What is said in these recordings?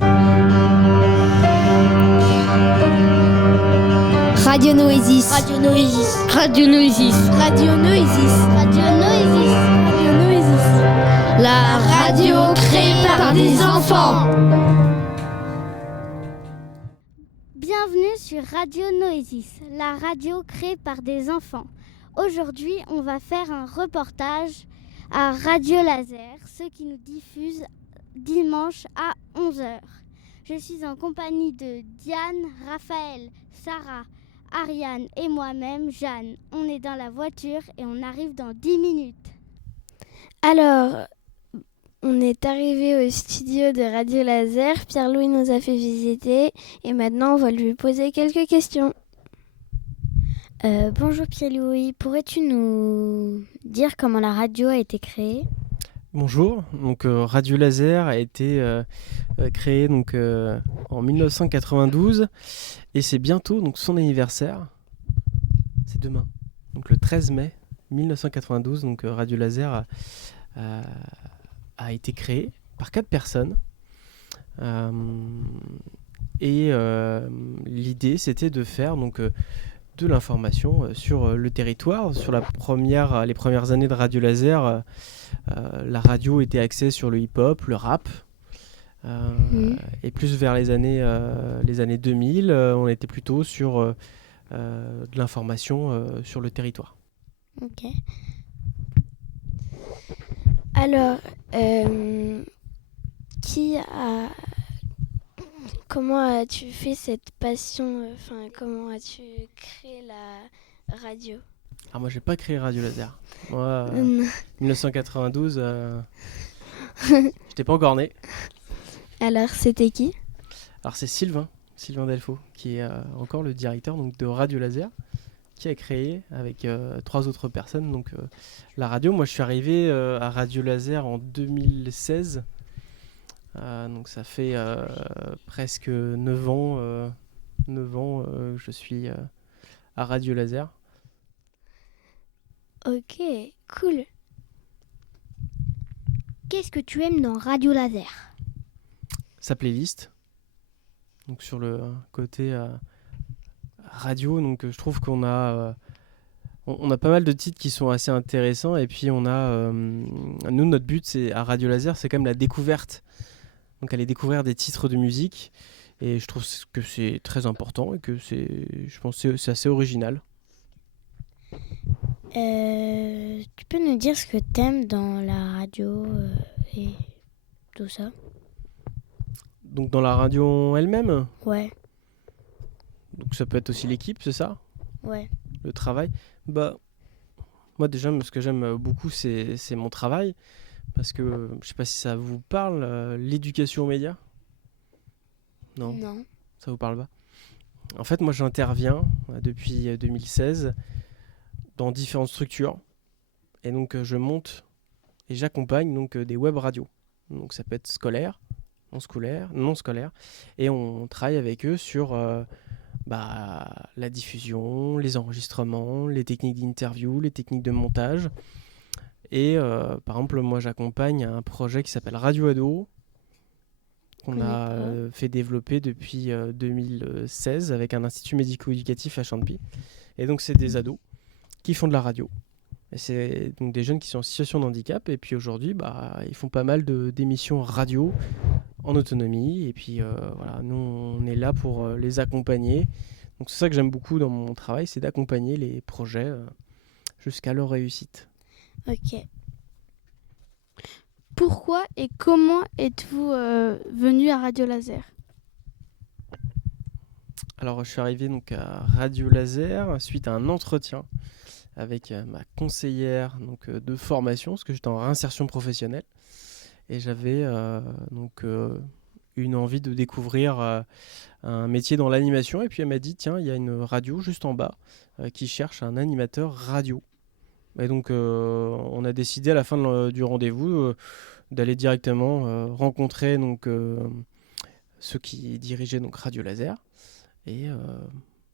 Radio Noésis. Radio Noésis. Radio Noésis. Radio Noésis. Radio Noésis. Radio Noésis. La radio créée par des enfants. Bienvenue sur Radio Noésis, la radio créée par des enfants. Aujourd'hui, on va faire un reportage à Radio Laser, ce qui nous diffuse dimanche à 11h. Je suis en compagnie de Diane, Raphaël, Sarah, Ariane et moi-même, Jeanne. On est dans la voiture et on arrive dans 10 minutes. Alors, on est arrivé au studio de Radio Laser. Pierre-Louis nous a fait visiter et maintenant on va lui poser quelques questions. Bonjour Pierre-Louis, pourrais-tu nous dire comment la radio a été créée ? Bonjour, donc Radio Laser a été créé donc, en 1992 et c'est bientôt donc, son anniversaire, c'est demain, donc le 13 mai 1992, donc Radio Laser a été créé par 4 personnes et l'idée c'était de faire donc, de l'information sur le territoire. Sur les premières années de Radio Laser, la radio était axée sur le hip-hop, le rap. Et plus vers les années 2000, on était plutôt sur de l'information sur le territoire. Ok. Alors, comment as-tu fait cette passion, comment as-tu créé la radio ? Alors moi, j'ai pas créé Radio Laser. Moi, 1992, j'étais pas encore né. Alors, c'était qui ? Alors c'est Sylvain Delfaux, qui est encore le directeur donc, de Radio Laser, qui a créé avec 3 autres personnes donc, la radio. Moi, je suis arrivé à Radio Laser en 2016. Donc ça fait presque 9 ans que je suis à Radio Laser. Ok, cool. Qu'est-ce que tu aimes dans Radio Laser ? Sa playlist. Donc sur le côté radio, donc je trouve qu'on a on a pas mal de titres qui sont assez intéressants et puis on a nous notre but c'est à Radio Laser, c'est quand même la découverte. Donc aller découvrir des titres de musique et je trouve que c'est très important et que je pense que c'est assez original. Tu peux nous dire ce que t'aimes dans la radio et tout ça ? Donc dans la radio elle-même ? Ouais. Donc ça peut être aussi l'équipe, c'est ça ? Ouais. Le travail ? Bah moi déjà ce que j'aime beaucoup c'est mon travail. Parce que, je sais pas si ça vous parle, l'éducation aux médias ? Non. Ça vous parle pas ? En fait, moi, j'interviens depuis 2016 dans différentes structures. Et donc, je monte et j'accompagne donc, des web radios. Donc, ça peut être scolaire, non scolaire. Et on travaille avec eux sur la diffusion, les enregistrements, les techniques d'interview, les techniques de montage. Et par exemple, moi j'accompagne un projet qui s'appelle Radio Ado, qu'on a fait développer depuis 2016 avec un institut médico-éducatif à Chantepie. Et donc c'est des ados qui font de la radio. Et c'est donc des jeunes qui sont en situation de handicap. Et puis aujourd'hui, ils font pas mal d'émissions radio en autonomie. Et puis voilà, nous on est là pour les accompagner. Donc c'est ça que j'aime beaucoup dans mon travail, c'est d'accompagner les projets jusqu'à leur réussite. Ok. Pourquoi et comment êtes-vous venu à Radio Laser ? Alors, je suis arrivé donc à Radio Laser suite à un entretien avec ma conseillère donc, de formation, parce que j'étais en réinsertion professionnelle. Et j'avais une envie de découvrir un métier dans l'animation. Et puis, elle m'a dit, tiens, il y a une radio juste en bas qui cherche un animateur radio. Et donc, on a décidé à la fin du rendez-vous d'aller directement rencontrer donc, ceux qui dirigeaient donc, Radio Laser et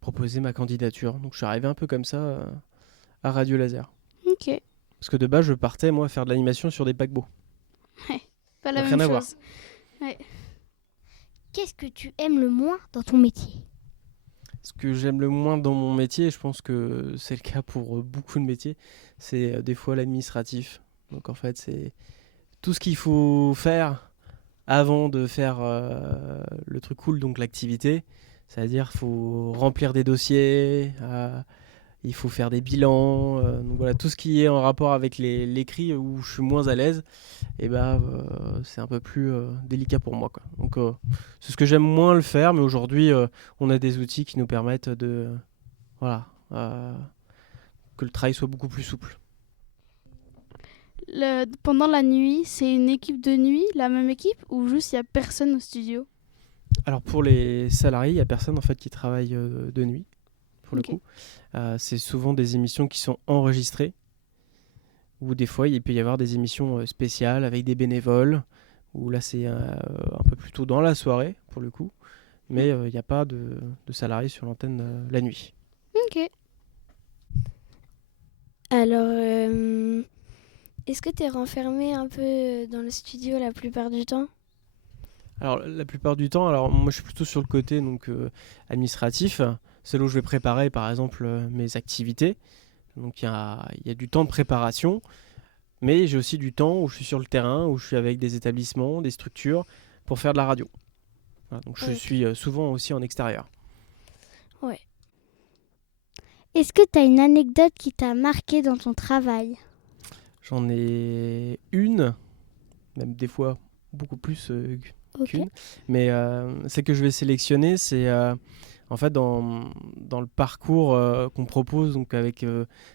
proposer ma candidature. Donc, je suis arrivé un peu comme ça à Radio Laser. Ok. Parce que de base, je partais, moi, faire de l'animation sur des paquebots. Ouais, pas la Donc, même rien à voir. chose. Ouais. Qu'est-ce que tu aimes le moins dans ton métier? Ce que j'aime le moins dans mon métier, je pense que c'est le cas pour beaucoup de métiers, c'est des fois l'administratif. Donc en fait, c'est tout ce qu'il faut faire avant de faire le truc cool, donc l'activité. C'est-à-dire qu'il faut remplir des dossiers, il faut faire des bilans. Donc voilà, tout ce qui est en rapport avec l'écrit où je suis moins à l'aise, et c'est un peu plus délicat pour moi, quoi. Donc c'est ce que j'aime moins le faire, mais aujourd'hui on a des outils qui nous permettent de voilà que le travail soit beaucoup plus souple. Pendant la nuit, c'est une équipe de nuit, la même équipe, ou juste il n'y a personne au studio? Alors pour les salariés, il n'y a personne en fait qui travaille de nuit, pour le Ok. coup. C'est souvent des émissions qui sont enregistrées, ou des fois il peut y avoir des émissions spéciales avec des bénévoles, où là c'est un peu plus tôt dans la soirée, pour le coup. Mais il n'y a pas de salariés sur l'antenne la nuit. Ok. Alors, est-ce que tu es renfermé un peu dans le studio la plupart du temps? Alors la plupart du temps, alors moi je suis plutôt sur le côté donc administratif, c'est là où je vais préparer par exemple mes activités. Donc il y a du temps de préparation, mais j'ai aussi du temps où je suis sur le terrain, où je suis avec des établissements, des structures pour faire de la radio. Voilà, donc je Ok. suis souvent aussi en extérieur. Ouais. Est-ce que tu as une anecdote qui t'a marqué dans ton travail? J'en ai une, même des fois beaucoup plus Ok. qu'une, mais celle que je vais sélectionner, c'est en fait dans le parcours qu'on propose donc avec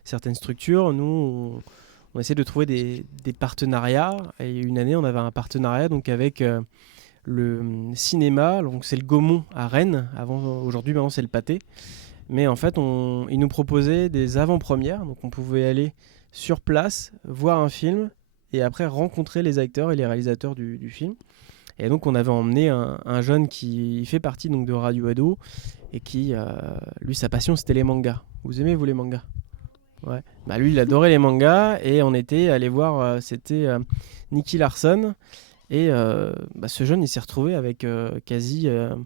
certaines structures. Nous, on essaie de trouver des partenariats, et une année, on avait un partenariat donc avec le cinéma, donc c'est le Gaumont à Rennes, aujourd'hui maintenant c'est le Pâté, mais en fait ils nous proposaient des avant-premières, donc on pouvait aller sur place, voir un film, et après rencontrer les acteurs et les réalisateurs du film. Et donc on avait emmené un jeune qui fait partie donc de Radio Ado, et qui, lui, sa passion c'était les mangas. Vous aimez vous les mangas? Ouais. Bah lui il adorait les mangas, et on était allé voir, c'était Nicky Larson, et ce jeune il s'est retrouvé avec quasi une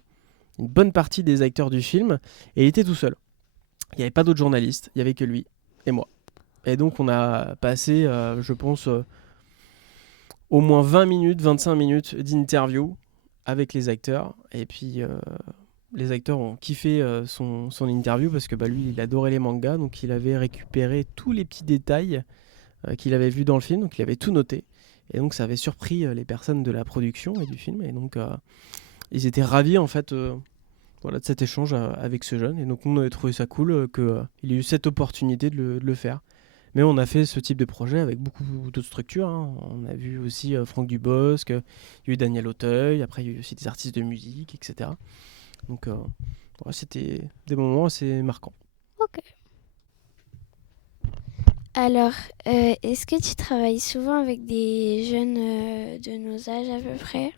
bonne partie des acteurs du film, et il était tout seul. Il n'y avait pas d'autres journalistes, il n'y avait que lui et moi. Et donc on a passé, je pense, au moins 20 minutes, 25 minutes d'interview avec les acteurs. Et puis les acteurs ont kiffé son interview, parce que lui il adorait les mangas, donc il avait récupéré tous les petits détails qu'il avait vus dans le film, donc il avait tout noté. Et donc ça avait surpris les personnes de la production et du film, et donc ils étaient ravis en fait de cet échange avec ce jeune. Et donc on avait trouvé ça cool qu'il ait eu cette opportunité de le faire. Mais on a fait ce type de projet avec beaucoup d'autres structures, hein. On a vu aussi Franck Dubosc, il y a eu Daniel Auteuil, après il y a eu aussi des artistes de musique, etc. Donc c'était des moments assez marquants. Ok. Alors, est-ce que tu travailles souvent avec des jeunes de nos âges à peu près?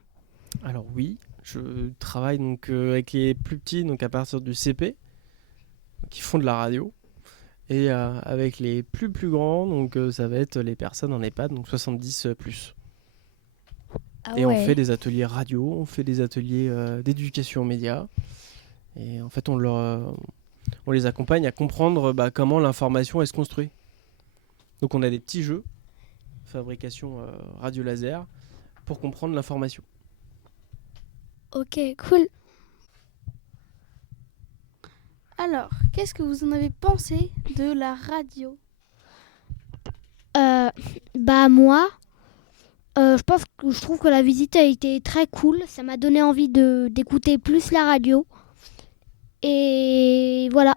Alors oui, je travaille donc avec les plus petits, donc à partir du CP, qui font de la radio, et avec les plus grands, donc ça va être les personnes en EHPAD, donc 70 plus. Ah Et on ouais. fait des ateliers radio, on fait des ateliers d'éducation aux médias, et en fait on les accompagne à comprendre comment l'information elle se construit. Donc on a des petits jeux, fabrication radio laser, pour comprendre l'information. Ok, cool. Alors, qu'est-ce que vous en avez pensé de la radio? Moi, je trouve que la visite a été très cool. Ça m'a donné envie d'écouter plus la radio. Et voilà.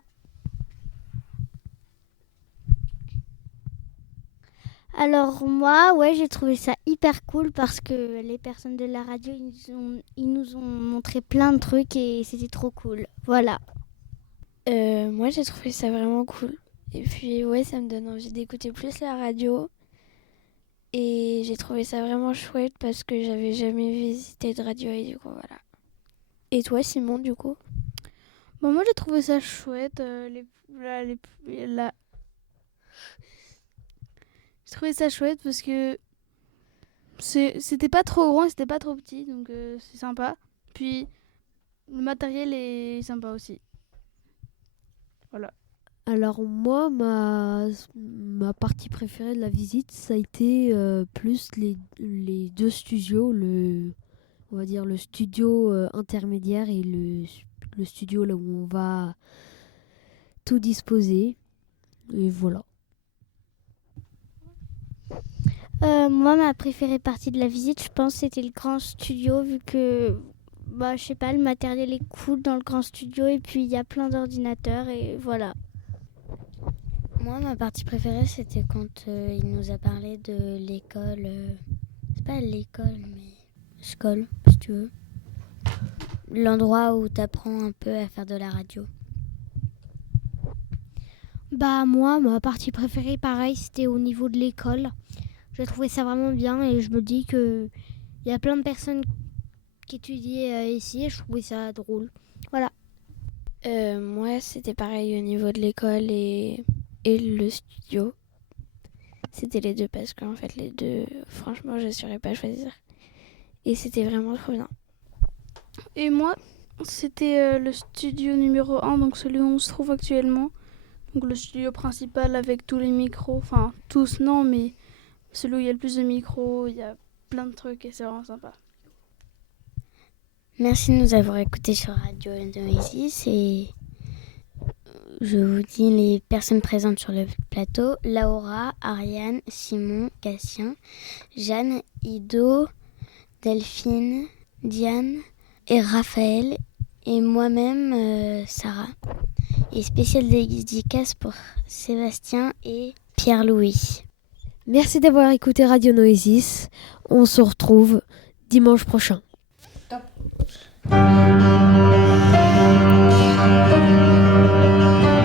Alors moi, ouais, j'ai trouvé ça hyper cool parce que les personnes de la radio, ils nous ont montré plein de trucs et c'était trop cool. Voilà. Moi, j'ai trouvé ça vraiment cool. Et puis, ouais, ça me donne envie d'écouter plus la radio. Et j'ai trouvé ça vraiment chouette parce que j'avais jamais visité de radio et du coup, voilà. Et toi, Simon, du coup? Bon, moi j'ai trouvé ça chouette. J'ai trouvé ça chouette parce que c'était pas trop grand et c'était pas trop petit, donc c'est sympa. Puis Le matériel est sympa aussi. Voilà. Alors moi, ma partie préférée de la visite, ça a été plus les deux studios, on va dire le studio intermédiaire et le studio là où on va tout disposer. Et voilà. Moi, ma préférée partie de la visite, je pense, c'était le grand studio, vu que, je sais pas, le matériel est cool dans le grand studio et puis il y a plein d'ordinateurs et voilà. Moi, ma partie préférée, c'était quand il nous a parlé de l'école. C'est pas l'école, mais l'école, si tu veux. L'endroit où tu apprends un peu à faire de la radio. Moi, ma partie préférée, pareil, c'était au niveau de l'école. J'ai trouvé ça vraiment bien et je me dis qu'il y a plein de personnes qui étudient ici et je trouvais ça drôle. Voilà. Moi, c'était pareil au niveau de l'école et le studio. C'était les deux parce qu'en fait, les deux, franchement, je ne saurais pas choisir. Et c'était vraiment trop bien. Et moi, c'était le studio numéro 1, donc celui où on se trouve actuellement. Donc le studio principal avec tous les micros, enfin tous non, mais celui où il y a le plus de micros, il y a plein de trucs et c'est vraiment sympa. Merci de nous avoir écoutés sur Radio Noesis et je vous dis les personnes présentes sur le plateau: Laura, Ariane, Simon, Cassien, Jeanne, Ido, Delphine, Diane et Raphaël et moi-même Sarah. Et spécial dédicace pour Sébastien et Pierre-Louis. Merci d'avoir écouté Radio Noesis. On se retrouve dimanche prochain.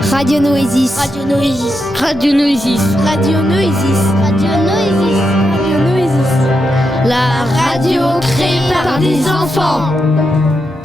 Radio Noesis. Radio Noesis. Radio Noesis. Radio Noesis. Radio Noesis. Radio Noesis. La radio créée par des enfants.